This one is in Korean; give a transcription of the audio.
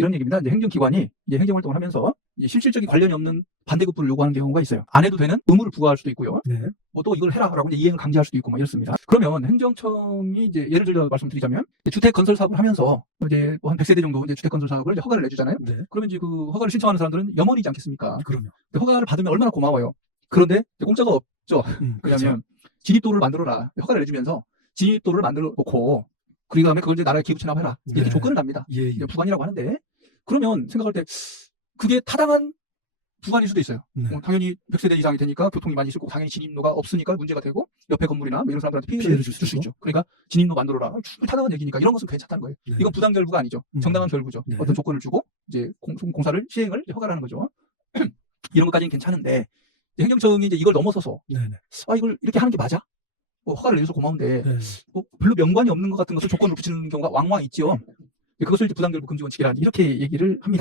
이런 얘기입니다. 이제 행정기관이 이제 행정활동을 하면서 실질적인 관련이 없는 반대급부를 요구하는 경우가 있어요. 안 해도 되는 의무를 부과할 수도 있고요. 네. 뭐또 이걸 해라라고 이제 이행을 강제할 수도 있고 뭐 이렇습니다. 그러면 행정청이 이제 예를 들어 말씀드리자면 주택 건설 사업을 하면서 이제 뭐 한 100세대 정도 이제 주택 건설 사업을 이제 허가를 내주잖아요. 네. 그러면 이제 그 허가를 신청하는 사람들은 염원이지 않겠습니까? 그럼요. 허가를 받으면 얼마나 고마워요. 그런데 공짜가 없죠. 음, 그렇죠. 왜냐하면 진입도를 만들어라. 허가를 내주면서 진입도를 만들어 놓고 그 다음에 그걸 이제 나라에 기부 체납해라. 이렇게 네. 조건을 납니다. 예, 예. 부관이라고 하는데 그러면 생각할 때 그게 타당한 부관일 수도 있어요. 네. 뭐 당연히 100세대 이상이 되니까 교통이 많이 있고 당연히 진입로가 없으니까 문제가 되고 옆에 건물이나 뭐 이런 사람들한테 피해를, 줄줄수수 있죠. 그러니까 진입로 만들어라. 충분히 타당한 얘기니까 이런 것은 괜찮다는 거예요. 네. 이건 부당 결부가 아니죠. 음. 정당한 결부죠. 네. 어떤 조건을 주고 이제 공, 공사를 시행을 허가를 하는 거죠. 이런 것까지는 괜찮은데 이제 행정청이 이제 이걸 넘어서서 네, 네. 아 이걸 이렇게 하는 게 맞아? 뭐 허가를 내줘서 고마운데 네. 뭐 별로 연관이 없는 것 같은 것을 조건으로 붙이는 경우가 왕왕 있죠. 그것을 부당결부 금지 원칙이라 이렇게 얘기를 합니다.